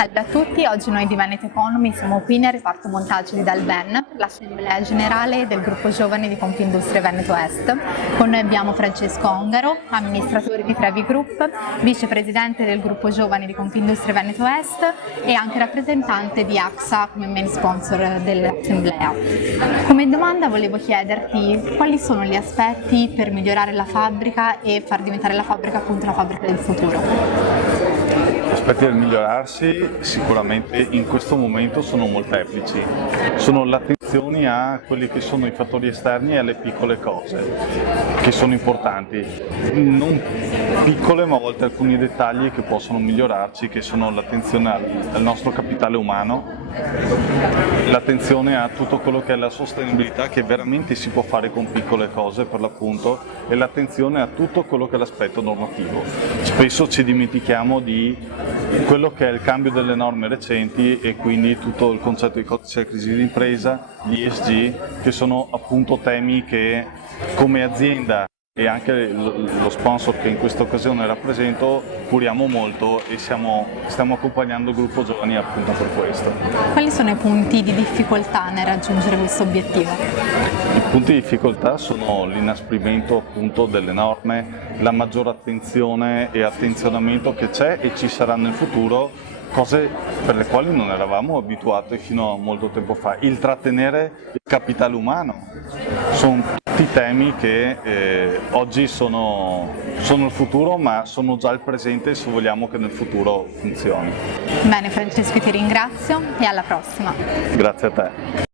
Salve a tutti, oggi noi di Veneto Economy siamo qui nel reparto montaggi di Dalben, l'assemblea generale del gruppo giovani di Confindustria Veneto Est. Con noi abbiamo Francesco Ongaro, amministratore di Trevi Group, vicepresidente del gruppo giovani di Confindustria Veneto Est e anche rappresentante di AXA come main sponsor dell'assemblea. Come domanda volevo chiederti quali sono gli aspetti per migliorare la fabbrica e far diventare la fabbrica appunto la fabbrica del futuro. Aspetti da migliorarsi sicuramente in questo momento sono molteplici, sono l'attenzione a quelli che sono i fattori esterni e alle piccole cose che sono importanti, non piccole ma a volte alcuni dettagli che possono migliorarci, che sono l'attenzione al nostro capitale umano, l'attenzione a tutto quello che è la sostenibilità che veramente si può fare con piccole cose per l'appunto e l'attenzione a tutto quello che è l'aspetto normativo. Spesso ci dimentichiamo di quello che è il cambio delle norme recenti e quindi tutto il concetto di codice di crisi d'impresa, gli ESG, che sono appunto temi che come azienda e anche lo sponsor che in questa occasione rappresento curiamo molto e stiamo accompagnando il gruppo giovani appunto per questo. Quali sono i punti di difficoltà nel raggiungere questo obiettivo? I punti di difficoltà sono l'inasprimento appunto delle norme, la maggiore attenzione e attenzionamento che c'è e ci sarà nel futuro, cose per le quali non eravamo abituati fino a molto tempo fa. Il trattenere il capitale umano sono tutti temi che oggi sono il futuro, ma sono già il presente se vogliamo che nel futuro funzioni. Bene Francesco, ti ringrazio e alla prossima. Grazie a te.